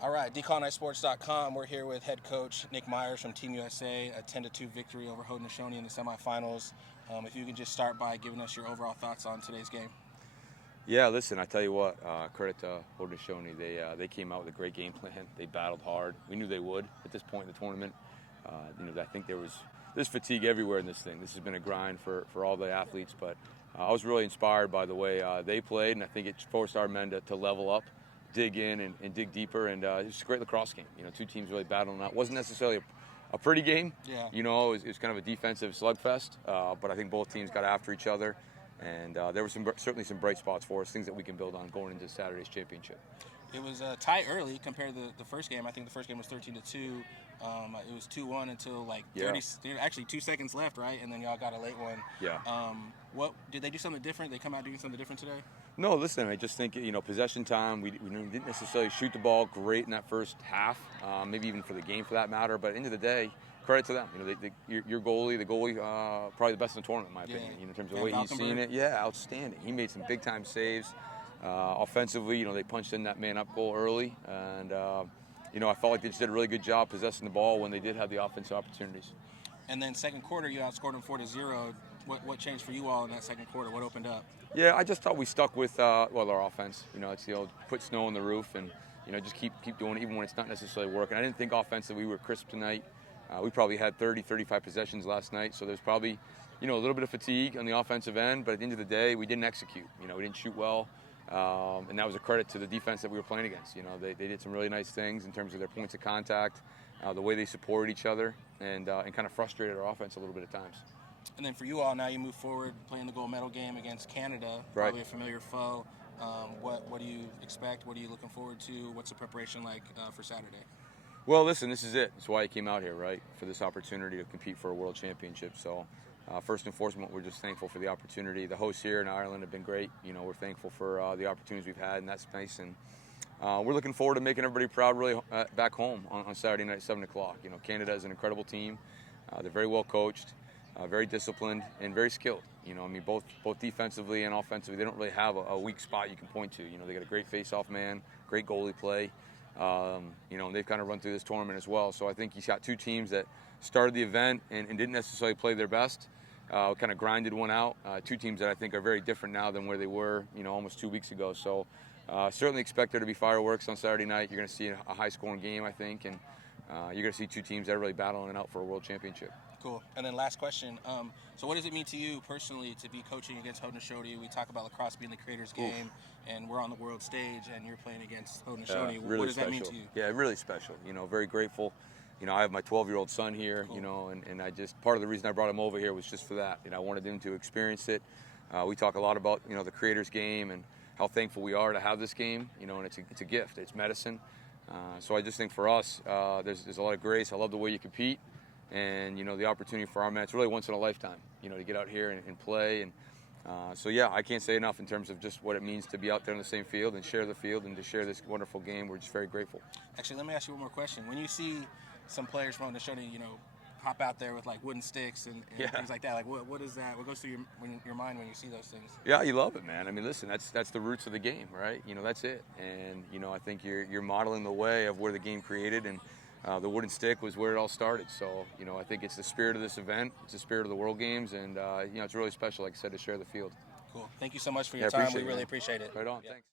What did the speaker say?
All right, DecolonizeSports.com. We're here with head coach Nick Myers from Team USA, a 10-2 victory over Haudenosaunee in the semifinals. If you can just start by giving us your overall thoughts on today's game. Yeah, listen, I tell you what, credit to Haudenosaunee. They came out with a great game plan. They battled hard. We knew they would at this point in the tournament. I think there's fatigue everywhere in this thing. This has been a grind for all the athletes, but I was really inspired by the way they played, and I think it forced our men to level up, dig in and dig deeper, and it was a great lacrosse game. Two teams really battling out. It wasn't necessarily a pretty game. Yeah. It was kind of a defensive slugfest, but I think both teams got after each other, and there were certainly some bright spots for us, things that we can build on going into Saturday's championship. It was tight early compared to the first game. I think the first game was 13-2. It was 2-1 until like 30, actually 2 seconds left, right? And then y'all got a late one. Yeah. What did they do something different? They come out doing something different today? No, listen, I just think, possession time, we didn't necessarily shoot the ball great in that first half, maybe even for the game for that matter, but at the end of the day, credit to them. Your goalie, probably the best in the tournament, in my opinion, in terms of the way he's seen it. Yeah, outstanding. He made some big-time saves. Offensively, they punched in that man-up goal early, and, I felt like they just did a really good job possessing the ball when they did have the offensive opportunities. And then second quarter, you outscored them 4-0. What changed for you all in that second quarter? What opened up? Yeah, I just thought we stuck with our offense. It's put snow on the roof and just keep doing it even when it's not necessarily working. I didn't think offensively we were crisp tonight. We probably had 35 possessions last night, so there's probably a little bit of fatigue on the offensive end. But at the end of the day, we didn't execute. We didn't shoot well, and that was a credit to the defense that we were playing against. They did some really nice things in terms of their points of contact, the way they supported each other, and kind of frustrated our offense a little bit at times. And then for you all, now you move forward playing the gold medal game against Canada, probably a familiar foe. What do you expect? What are you looking forward to? What's the preparation like for Saturday? Well, listen, this is it. It's why I came out here, right, for this opportunity to compete for a world championship. So first and foremost, we're just thankful for the opportunity. The hosts here in Ireland have been great. We're thankful for the opportunities we've had, and that's nice. And we're looking forward to making everybody proud really back home on Saturday night at 7 o'clock. Canada is an incredible team. They're very well coached. Very disciplined and very skilled. Both defensively and offensively, they don't really have a weak spot you can point to. They got a great face-off man, great goalie play. And they've kind of run through this tournament as well. So I think he's got two teams that started the event and didn't necessarily play their best. Kind of grinded one out. Two teams that I think are very different now than where they were, almost 2 weeks ago. So certainly expect there to be fireworks on Saturday night. You're going to see a high-scoring game, I think, and you're going to see two teams that are really battling it out for a world championship. Cool. And then last question. So what does it mean to you personally to be coaching against Haudenosaunee? We talk about lacrosse being the creator's game, and we're on the world stage, and you're playing against Haudenosaunee. Really what does special. that mean to you? Yeah, really special. Very grateful. I have my 12-year-old son here, cool. And I just, part of the reason I brought him over here was just for that. I wanted him to experience it. We talk a lot about, the creator's game and how thankful we are to have this game, and it's a gift. It's medicine. So I just think for us, there's a lot of grace. I love the way you compete. And, the opportunity for our men, it's really once in a lifetime, to get out here and play. And so, yeah, I can't say enough in terms of just what it means to be out there on the same field and share the field and to share this wonderful game. We're just very grateful. Actually, let me ask you one more question. When you see some players from Haudenosaunee, hop out there with, like, wooden sticks and things like that, like, what is that? What goes through your mind when you see those things? Yeah, you love it, man. Listen, that's the roots of the game, right? That's it. And, I think you're modeling the way of where the game created, and the wooden stick was where it all started. So, I think it's the spirit of this event. It's the spirit of the World Games. And, it's really special, like I said, to share the field. Cool. Thank you so much for your time. We really appreciate it. Right on. Thanks.